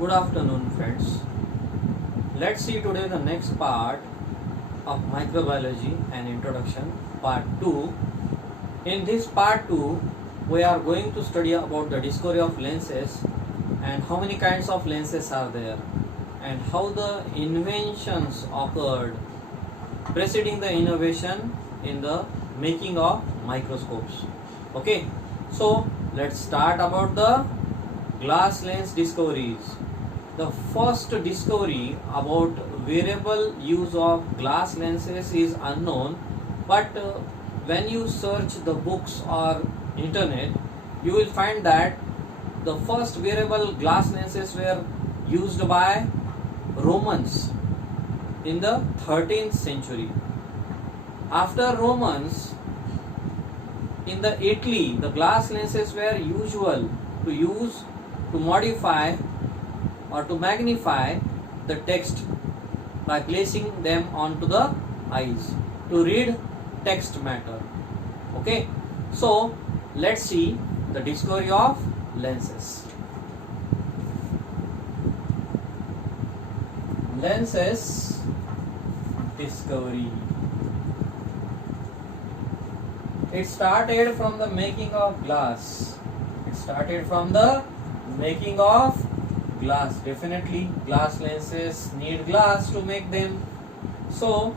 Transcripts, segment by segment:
Good afternoon, friends. Let's see today the next part of microbiology and introduction, part 2. In this part 2, we are going to study about the discovery of lenses and how many kinds of lenses are there and how the inventions occurred preceding the innovation in the making of microscopes. Okay, so let's start about the glass lens discoveries. The first discovery about variable use of glass lenses is unknown, but when you search the books or internet, you will find that the first variable glass lenses were used by Romans in the 13th century. After Romans, in the Italy, the glass lenses were usual to use to modify or to magnify the text by placing them onto the eyes to read text matter. Okay, so let's see the discovery of lenses. Lenses discovery. It started from the making of glass. Definitely, glass lenses need glass to make them. So,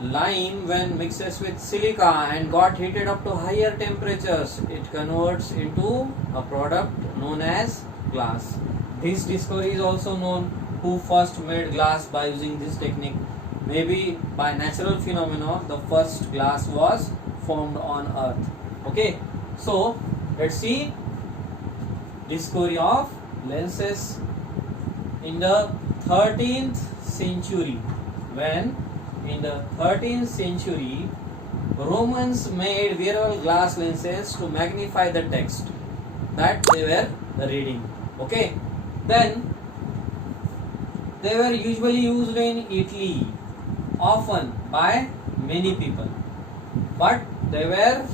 lime, when mixes with silica and got heated up to higher temperatures, it converts into a product known as glass. This discovery is also known who first made glass by using this technique. Maybe by natural phenomena, the first glass was formed on earth. Okay, so let's see discovery of lenses in the 13th century. When in the 13th century Romans made variable glass lenses to magnify the text that they were reading. Okay, then they were usually used in Italy, often by many people, but they were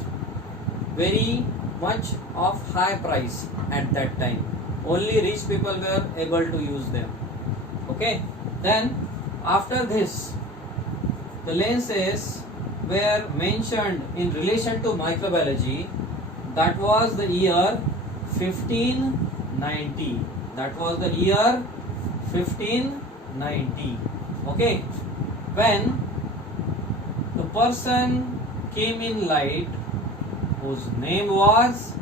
very much of high price at that time. Only rich people were able to use them. Okay, then after this, the lenses were mentioned in relation to microbiology. That was the year 1590. Okay, when the person came in light whose name was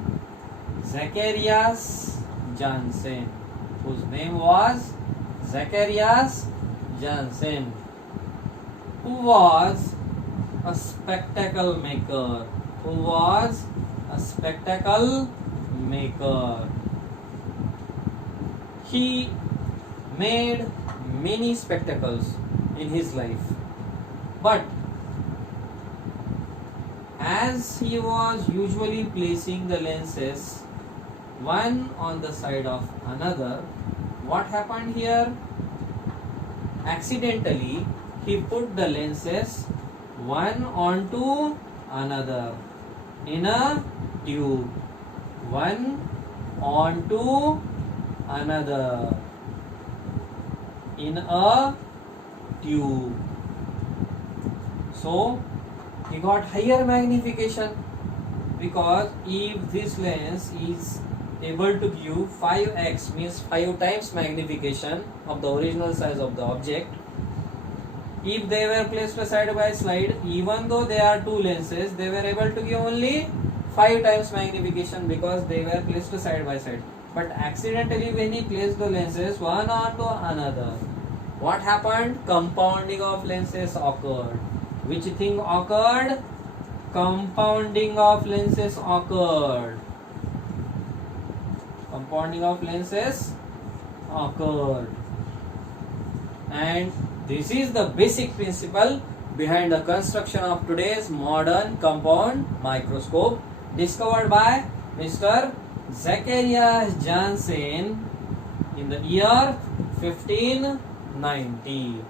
Zacharias Janssen, who was a spectacle maker. He made many spectacles in his life, but as he was usually placing the lenses one on the side of another, what happened here? Accidentally, he put the lenses one onto another in a tube. One onto another in a tube. So, he got higher magnification, because if this lens is able to give 5x, means 5 times magnification of the original size of the object, if they were placed side by side, even though they are two lenses, they were able to give only 5 times magnification because they were placed side by side. But accidentally, when he placed the lenses one onto another, what happened? Compounding of lenses occurred. Which thing occurred? Compounding of lenses occurred. And this is the basic principle behind the construction of today's modern compound microscope, discovered by Mr. Zacharias Janssen in the year 1590.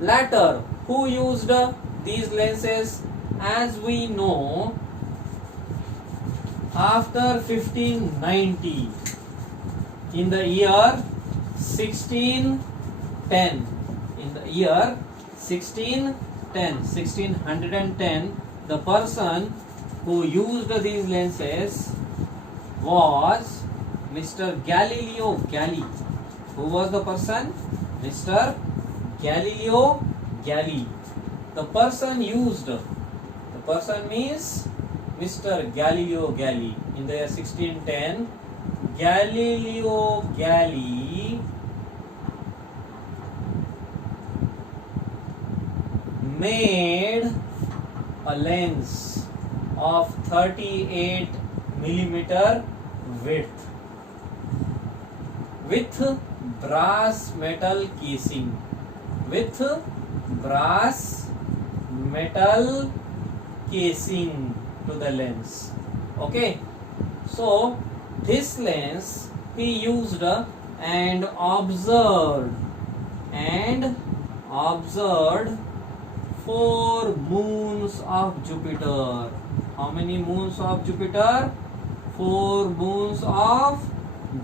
Later, who used these lenses? As we know, after 1590, in the year 1610. In the year 1610, the person who used these lenses was Mr. Galileo Galilei. Who was the person? Mr. Galileo Galilei. The person means Mr. Galileo Galilei. In the year 1610, Galileo Galilei made a lens of 38 millimeter width with brass metal casing. With brass metal casing to the lens. Okay, so this lens he used and observed 4 moons of Jupiter. How many moons of Jupiter? 4 moons of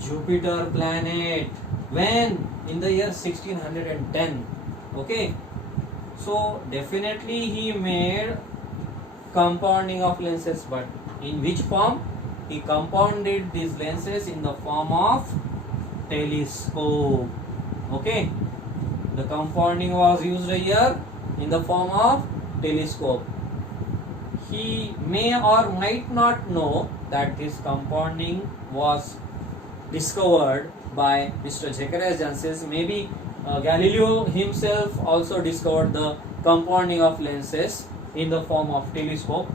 Jupiter planet. When? In the year 1610. Okay, so definitely he made compounding of lenses, but in which form? He compounded these lenses in the form of telescope. Okay, the compounding was used here in the form of telescope. He may or might not know that this compounding was discovered by Mr. Zacharias Janssen. Maybe Galileo himself also discovered the compounding of lenses in the form of telescope.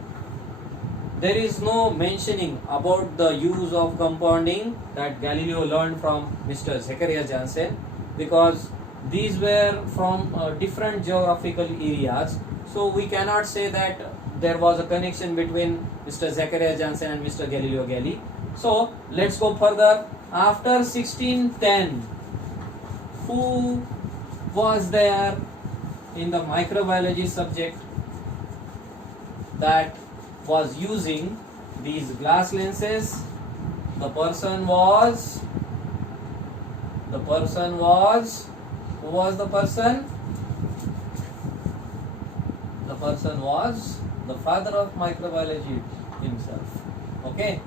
There is no mentioning about the use of compounding that Galileo learned from Mr. Zacharias Janssen, because these were from different geographical areas. So we cannot say that there was a connection between Mr. Zacharias Janssen and Mr. Galileo Galilei. So let's go further. After 1610, who was there in the microbiology subject that was using these glass lenses? The person was who was the person? The person was the father of microbiology himself. Okay,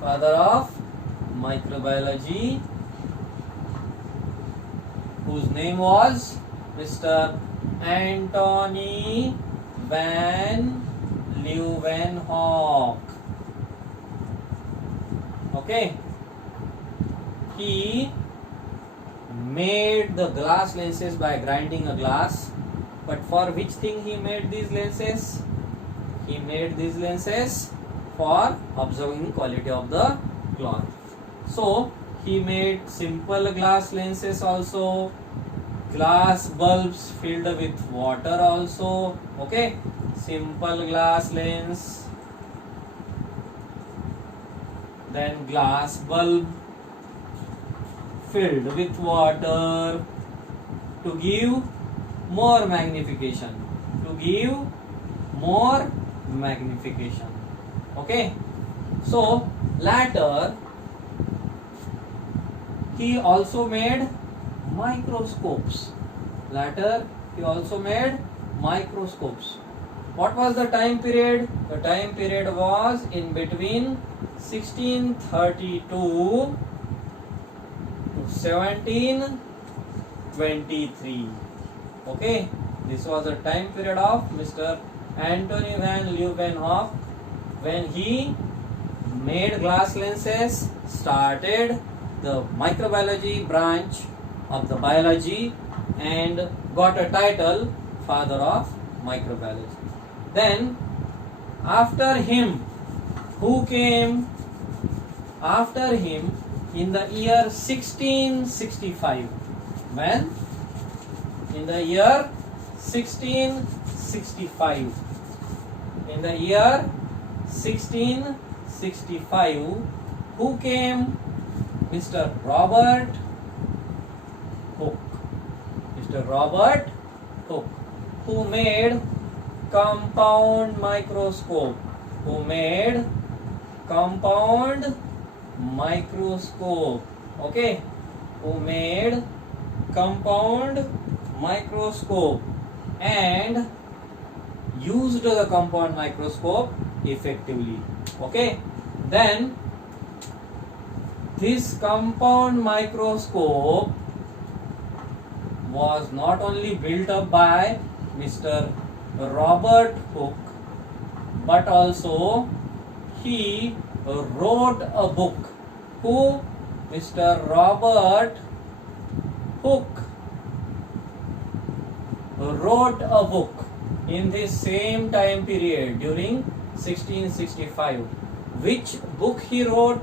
father of microbiology, whose name was Mr. Antony van Leeuwenhoek. Okay, he made the glass lenses by grinding a glass. But for which thing he made these lenses? He made these lenses for observing quality of the cloth. So he made simple glass lenses also, glass bulbs filled with water also. Okay, simple glass lens, then glass bulb filled with water to give more magnification. Okay, so later he also made microscopes. What was the time period? The time period was in between 1632 to 1723. Okay, this was the time period of Mr. Antony van Leeuwenhoek when he made glass lenses, started the microbiology branch of the biology, and got a title father of microbiology. Then after him, who came after him in the year 1665? When? In the year 1665. In the year 1665, who came? Mr. Robert Hooke. Mr. Robert Hooke, who made compound microscope. Okay, who made compound microscope and used the compound microscope effectively. Okay, then this compound microscope was not only built up by Mr. Robert Hooke, but also he wrote a book. Who? Mr. Robert Hooke wrote a book in this same time period during 1665. Which book he wrote?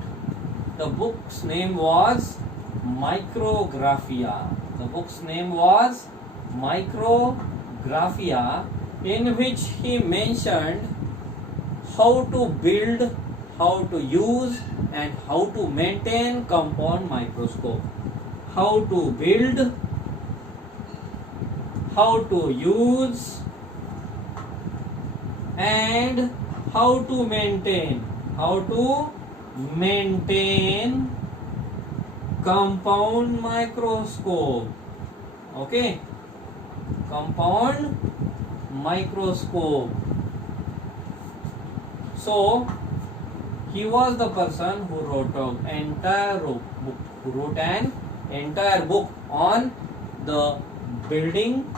The book's name was Micrographia. The book's name was Micrographia, in which he mentioned how to build, how to use and how to maintain compound microscope. How to build, how to use and how to maintain. How to maintain compound microscope. Okay, compound microscope. So he was the person who wrote an entire book on the building,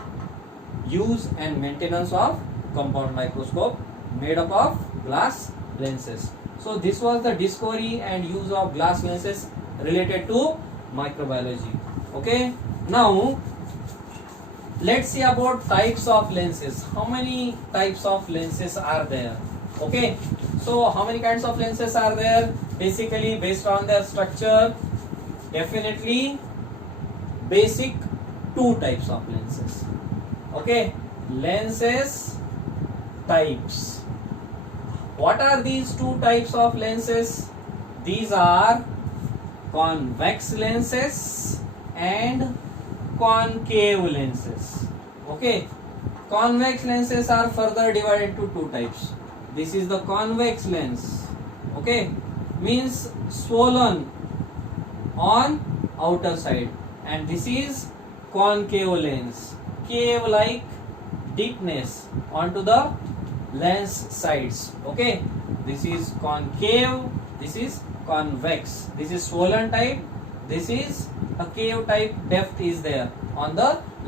use and maintenance of compound microscope made up of glass lenses. So this was the discovery and use of glass lenses related to microbiology. Okay, now let's see about types of lenses. How many types of lenses are there? Okay, so how many kinds of lenses are there? Basically, based on their structure, definitely basic two types of lenses. Okay, lenses types. What are these two types of lenses? These are convex lenses and concave lenses. Okay, convex lenses are further divided into two types. This is the convex lens. Okay, means swollen on outer side, and this is concave lens, cave like deepness onto the lens sides. Okay, this is concave, this is convex. This is swollen type, this is a cave type, depth is there on the